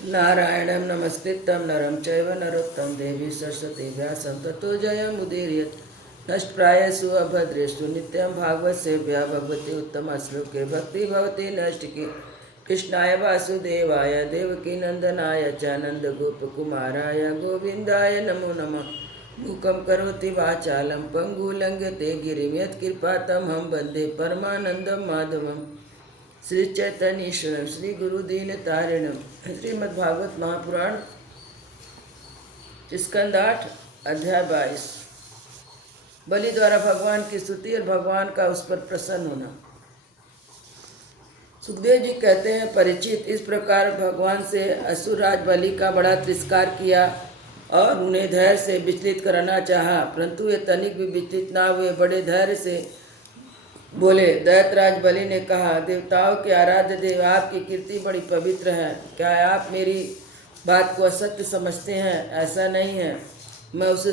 नारायणं नमस्कृतं नरं चैव नरोत्तमं देवी सरस्वती व्यासं ततो जयमुदीरयेत् नष्टप्रायेषु अभद्रेषु नित्यं भागवतसेव्या भगवती उत्तमश्लोके भक्ति भवति नैष्टिकी कृष्णाय वासुदेवाय देवकीनन्दनाय च नन्दगोपकुमाराय गोविन्दाय नमो नमः। मूकं करोति वाचालं पङ्गुलङ्घ्यते गिरिं यत्कृपातमहं वन्दे परमानन्दं माधवम्। श्री चैतन्य ईश्वरम श्री गुरुदीन तारिणम। श्रीमद्भागवत महापुराण स्कंद 8 अध्याय 22। बलि द्वारा भगवान की स्तुति और भगवान का उस पर प्रसन्न होना। सुखदेव जी कहते हैं, परीक्षित, इस प्रकार भगवान से असुरराज बलि का बड़ा तिरस्कार किया और उन्हें धैर्य से विचलित करना चाहा, परंतु वे तनिक भी विचलित ना हुए, बड़े धैर्य से बोले। दैत्यराज बलि ने कहा, देवताओं के आराध्य देव, आपकी कीर्ति बड़ी पवित्र है। क्या आप मेरी बात को असत्य समझते हैं? ऐसा नहीं है। मैं उस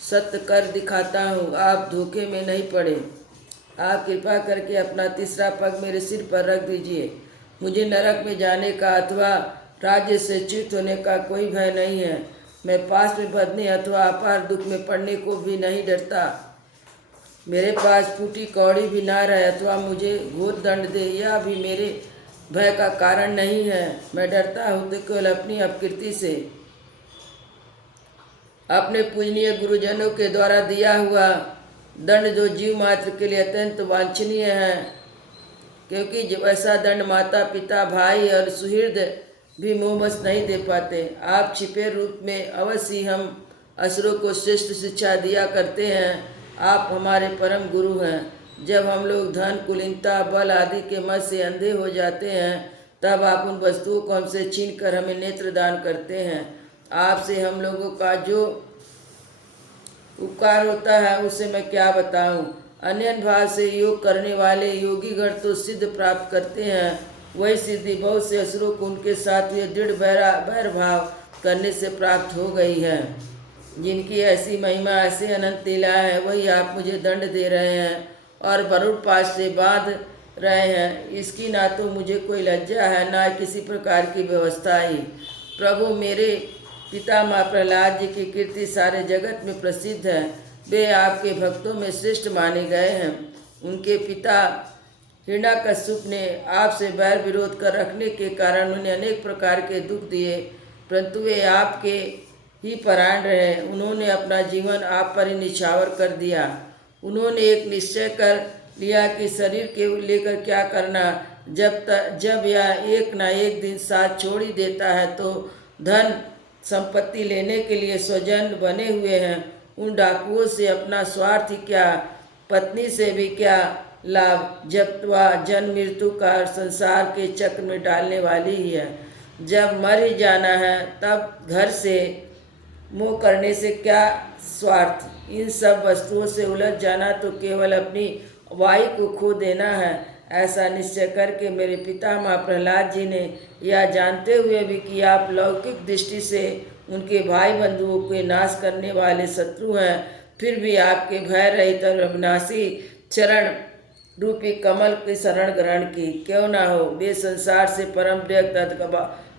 सत्य कर दिखाता हूँ। आप धोखे में नहीं पड़े। आप कृपा करके अपना तीसरा पग मेरे सिर पर रख दीजिए। मुझे नरक में जाने का अथवा राज्य से च्युत होने का कोई भय नहीं है। मैं पास में बंधने अथवा अपार दुख में पड़ने को भी नहीं डरता। मेरे पास फूटी कौड़ी भी ना रहे अथवा मुझे घोर दंड दे, यह भी मेरे भय का कारण नहीं है। मैं डरता हूँ तो केवल अपनी अपकीर्ति से। अपने पूजनीय गुरुजनों के द्वारा दिया हुआ दंड जो जीव मात्र के लिए अत्यंत वांछनीय है, क्योंकि जब ऐसा दंड माता पिता भाई और सुहृद भी मुँहबस नहीं दे पाते। आप छिपे रूप में अवश्य हम असुरों को श्रेष्ठ शिक्षा दिया करते हैं। आप हमारे परम गुरु हैं। जब हम लोग धन, कुलीनता, बल आदि के मद से अंधे हो जाते हैं, तब आप उन वस्तुओं को हमसे छीन कर हमें नेत्र दान करते हैं। आपसे हम लोगों का जो उपकार होता है उसे मैं क्या बताऊं। अन्य भाव से योग करने वाले योगीगण तो सिद्ध प्राप्त करते हैं। वही सिद्धि बहुत से असुरों को उनके साथ हुए दृढ़ बैर भाव करने से प्राप्त हो गई है। जिनकी ऐसी महिमा, ऐसे अनंत लीला है, वही आप मुझे दंड दे रहे हैं और वरुण पास से बांध रहे हैं। इसकी ना तो मुझे कोई लज्जा है, ना किसी प्रकार की व्यवस्था ही। प्रभु, मेरे पितामह प्रहलाद जी की कीर्ति सारे जगत में प्रसिद्ध है। वे आपके भक्तों में श्रेष्ठ माने गए हैं। उनके पिता हिरण्यकश्यप ने आपसे बैर विरोध कर रखने के कारण उन्हें अनेक प्रकार के दुख दिए, परंतु वे आपके ही परायण रहे। उन्होंने अपना जीवन आप पर ही निछावर कर दिया। उन्होंने एक निश्चय कर लिया कि शरीर के लेकर क्या करना। जब यह एक ना एक दिन साथ छोड़ ही देता है, तो धन संपत्ति लेने के लिए स्वजन बने हुए हैं। उन डाकुओं से अपना स्वार्थ ही क्या, पत्नी से भी क्या लाभ, जब वह जन्म मृत्यु का संसार के चक्र में डालने वाली ही है। जब मर ही जाना है, तब घर से मोह करने से क्या स्वार्थ। इन सब वस्तुओं से उलझ जाना तो केवल अपनी वायु को खो देना है। ऐसा निश्चय करके मेरे पितामह प्रहलाद जी ने, यह जानते हुए भी कि आप लौकिक दृष्टि से उनके भाई बंधुओं के नाश करने वाले शत्रु हैं, फिर भी आपके भय रहित और अविनाशी चरण रूपी कमल की शरण ग्रहण की। क्यों ना हो, वे संसार से परम व्यक्त,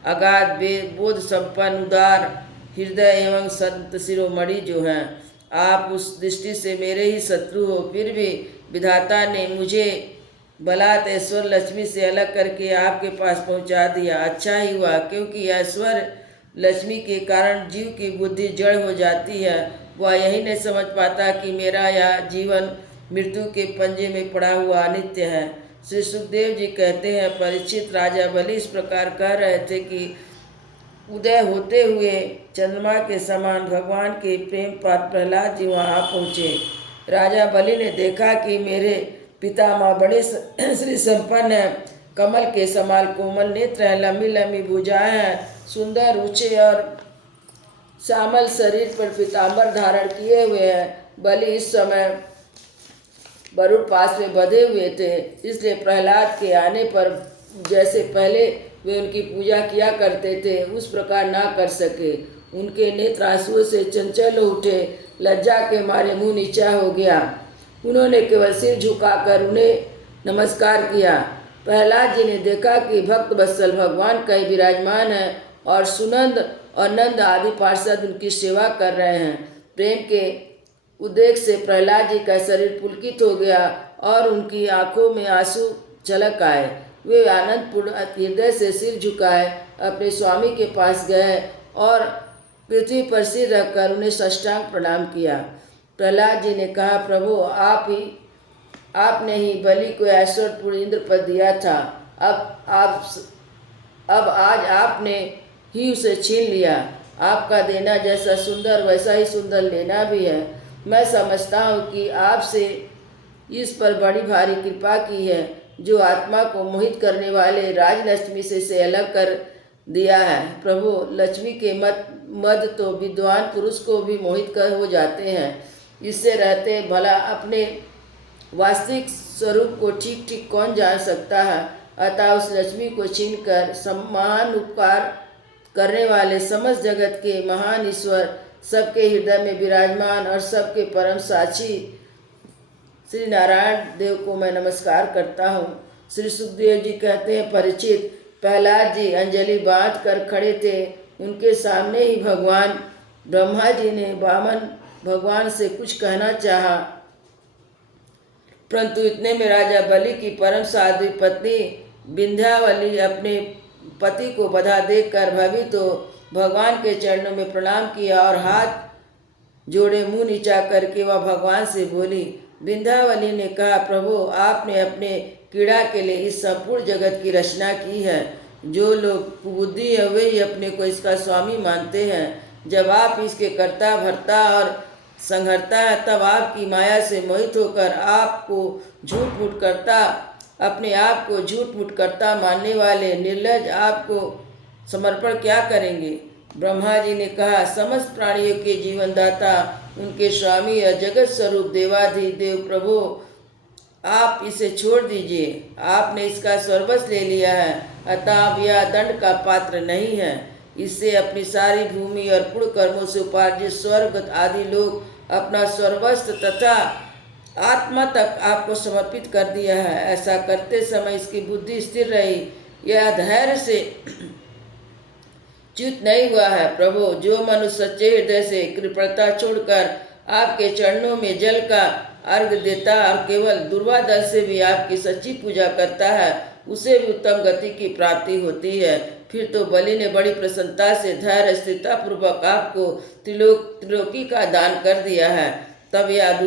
अगाध बोध संपन्न, उदार हृदय एवं संत शिरोमणि जो हैं। आप उस दृष्टि से मेरे ही शत्रु हो, फिर भी विधाता ने मुझे बलात् ऐश्वर लक्ष्मी से अलग करके आपके पास पहुंचा दिया। अच्छा ही हुआ, क्योंकि ऐश्वर लक्ष्मी के कारण जीव की बुद्धि जड़ हो जाती है। वह यही नहीं समझ पाता कि मेरा यह जीवन मृत्यु के पंजे में पड़ा हुआ अनित्य है। श्री सुखदेव जी कहते हैं, परीक्षित, राजा बलि इस प्रकार कह रहे थे कि उदय होते हुए चंद्रमा के समान भगवान के प्रेम पात्र प्रहलाद जी वहाँ पहुँचे। राजा बलि ने देखा कि मेरे पितामह बड़े श्री संपन्न हैं। कमल के समान कोमल नेत्र हैं, लंबी लंबी भुजाएं हैं, सुंदर ऊंचे और श्यामल शरीर पर पीताम्बर धारण किए हुए हैं। बलि इस समय वरुण पास में बंधे हुए थे, इसलिए प्रहलाद के आने पर जैसे पहले वे उनकी पूजा किया करते थे, उस प्रकार ना कर सके। उनके नेत्र आंसुओं से चंचल हो उठे, लज्जा के मारे मुंह नीचा हो गया। उन्होंने केवल सिर झुकाकर उन्हें नमस्कार किया। प्रहलाद जी ने देखा कि भक्त वत्सल भगवान कहीं विराजमान है और सुनंद और नंद आदि पार्षद उनकी सेवा कर रहे हैं। प्रेम के उद्रेक से प्रहलाद जी का शरीर पुलकित हो गया और उनकी आंखों में आंसू झलक आए। वे आनंदपूर्ण हृदय से सिर झुकाए अपने स्वामी के पास गए और पृथ्वी पर सिर रखकर उन्हें साष्टांग प्रणाम किया। प्रहलाद जी ने कहा, प्रभु आपने ही बलि को ऐश्वर्यपूर्ण इंद्र पद दिया था, अब आज आपने ही उसे छीन लिया। आपका देना जैसा सुंदर वैसा ही सुंदर लेना भी है। मैं समझता हूँ कि आपसे इस पर बड़ी भारी कृपा की है, जो आत्मा को मोहित करने वाले राजलक्ष्मी से अलग कर दिया है। प्रभु, लक्ष्मी के मद तो विद्वान पुरुष को भी मोहित कर हो जाते हैं। इससे रहते भला अपने वास्तविक स्वरूप को ठीक ठीक कौन जान सकता है। अतः उस लक्ष्मी को छीनकर महान उपकार करने वाले समस्त जगत के महान ईश्वर, सबके हृदय में विराजमान और सबके परम साक्षी श्री नारायण देव को मैं नमस्कार करता हूँ। श्री सुखदेव जी कहते हैं, परीक्षित, प्रहलाद जी अंजलि बांध कर खड़े थे। उनके सामने ही भगवान ब्रह्मा जी ने वामन भगवान से कुछ कहना चाहा, परंतु इतने में राजा बलि की परम साध्वी पत्नी विंध्यावली अपने पति को बधा देखकर भयभीत हो भगवान के चरणों में प्रणाम किया और हाथ जोड़े मुंह नीचा करके वह भगवान से बोली। विंध्यावली ने कहा, प्रभु, आपने अपने क्रीड़ा के लिए इस संपूर्ण जगत की रचना की है। जो लोग कुबुद्धि है वे ही अपने को इसका स्वामी मानते हैं। जब आप इसके कर्ता भर्ता और संहर्ता है, तब आपकी माया से मोहित होकर आपको अपने आप को झूठ मूठ करता मानने वाले निर्लज आपको समर्पण क्या करेंगे। ब्रह्मा जी ने कहा, समस्त प्राणियों के जीवनदाता, उनके स्वामी और जगत स्वरूप देवाधिदेव प्रभु, आप इसे छोड़ दीजिए। आपने इसका सर्वस्व ले लिया है, अतः अब यह दंड का पात्र नहीं है। इससे अपनी सारी भूमि और पुण्य कर्मों से उपार्जित स्वर्ग आदि लोग अपना सर्वस्व तथा आत्मा तक आपको समर्पित कर दिया है। ऐसा करते समय इसकी बुद्धि स्थिर रही, यह धैर्य से च्युत नहीं हुआ है। प्रभु, जो मनुष्य सच्चे हृदय से कृपणता छोड़कर आपके चरणों में जल का अर्घ देता और केवल दुर्वादल से भी आपकी सच्ची पूजा करता है, उसे भी उत्तम गति की प्राप्ति होती है। फिर तो बलि ने बड़ी प्रसन्नता से धैर्य स्थिरता पूर्वक आपको त्रिलोकी का दान कर दिया है। तब यह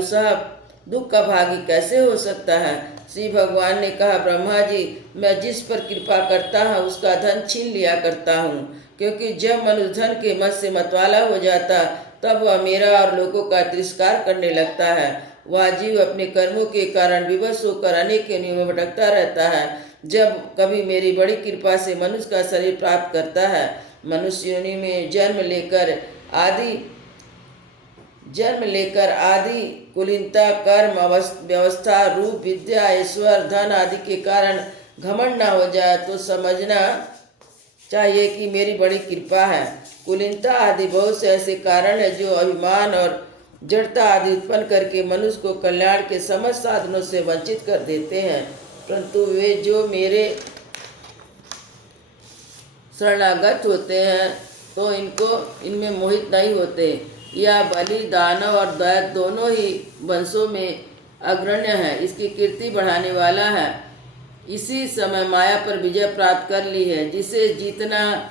दुख का भागी कैसे हो सकता है। श्री भगवान ने कहा, ब्रह्मा जी, मैं जिस पर कृपा करता हूँ उसका धन छीन लिया करता हूँ, क्योंकि जब मनुष्य धन के मत से मतवाला हो जाता तब वह मेरा और लोगों का तिरस्कार करने लगता है। वह जीव अपने कर्मों के कारण विवश होकर अनेक योनियों में भटकता रहता है। जब कभी मेरी बड़ी कृपा से मनुष्य का शरीर प्राप्त करता है, मनुष्य योनि में जन्म लेकर आदि कुलीनता, कर्म, व्यवस्था, रूप, विद्या, ऐश्वर्य, धन आदि के कारण घमंड न हो जाए तो समझना चाहिए कि मेरी बड़ी कृपा है। कुलीनता आदि बहुत से ऐसे कारण है जो अभिमान और जड़ता आदि उत्पन्न करके मनुष्य को कल्याण के समस्त साधनों से वंचित कर देते हैं। परंतु वे जो मेरे शरणागत होते हैं तो इनमें मोहित नहीं होते। यह बलि, दानव और दैत्य दोनों ही वंशों में अग्रण्य है, इसकी कीर्ति बढ़ाने वाला है। इसी समय माया पर विजय प्राप्त कर ली है, जिसे जीतना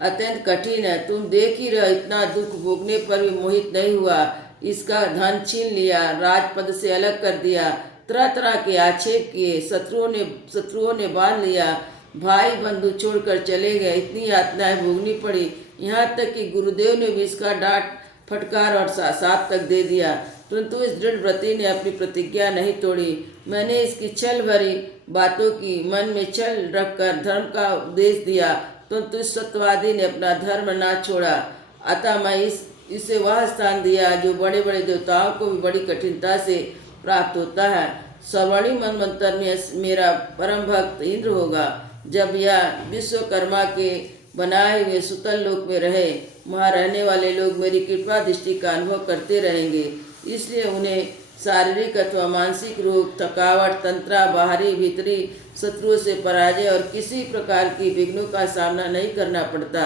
अत्यंत कठिन है। तुम देख ही रहो, इतना दुख भोगने पर भी मोहित नहीं हुआ। इसका धन छीन लिया, राजपद से अलग कर दिया, तरह तरह के आक्षेप किए, शत्रुओं ने बांध लिया, भाई बंधु छोड़कर चले गए, इतनी यातनाएं भोगनी पड़ी। यहाँ तक कि गुरुदेव ने भी इसका डांट फटकार और साथ तक दे दिया, परंतु इस दृढ़ व्रती ने अपनी प्रतिज्ञा नहीं तोड़ी। मैंने इसकी छल भरी बातों की मन में छल रखकर धर्म का उपदेश दिया, परंतु इस सत्यवादी ने अपना धर्म ना छोड़ा। अतः मैं इसे वह स्थान दिया जो बड़े बड़े देवताओं को भी बड़ी कठिनता से प्राप्त होता है। श्रवणी मनमंत्र में मेरा परम भक्त इंद्र होगा। जब यह विश्वकर्मा के बनाए हुए सुतल लोक में रहे, वहाँ रहने वाले लोग मेरी कृपा दृष्टि का अनुभव करते रहेंगे, इसलिए उन्हें शारीरिक अथवा मानसिक रोग, थकावट, तंत्रा, बाहरी भीतरी शत्रुओं से पराजय और किसी प्रकार की विघ्नों का सामना नहीं करना पड़ता।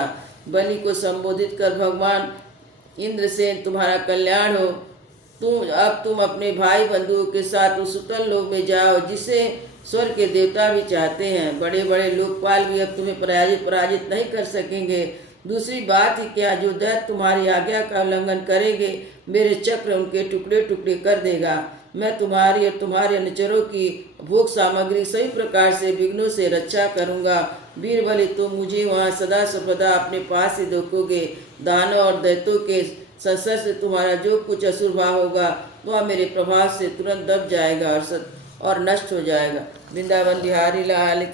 बलि को संबोधित कर भगवान इंद्रसेन तुम्हारा कल्याण हो। तुम अपने भाई बंधुओं के साथ उस सुतल लोक में जाओ जिसे स्वर्ग के देवता भी चाहते हैं। बड़े बड़े लोकपाल भी अब तुम्हें पराजित नहीं कर सकेंगे। दूसरी बात ही क्या, जो दैत्य तुम्हारी आज्ञा का उल्लंघन करेंगे, मेरे चक्र उनके टुकड़े टुकड़े कर देगा। मैं तुम्हारी और तुम्हारे अनुचरों की भोग सामग्री सही प्रकार से विघ्नों से रक्षा करूंगा। वीरबली, तुम मुझे वहाँ सदा सर्वदा अपने पास ही देखोगे। दानव और दैत्यों के संसर्ग से तुम्हारा जो कुछ असुर भाव होगा वह मेरे प्रभाव से तुरंत दब जाएगा और नष्ट हो जाएगा। वृंदावन बिहारी लाल की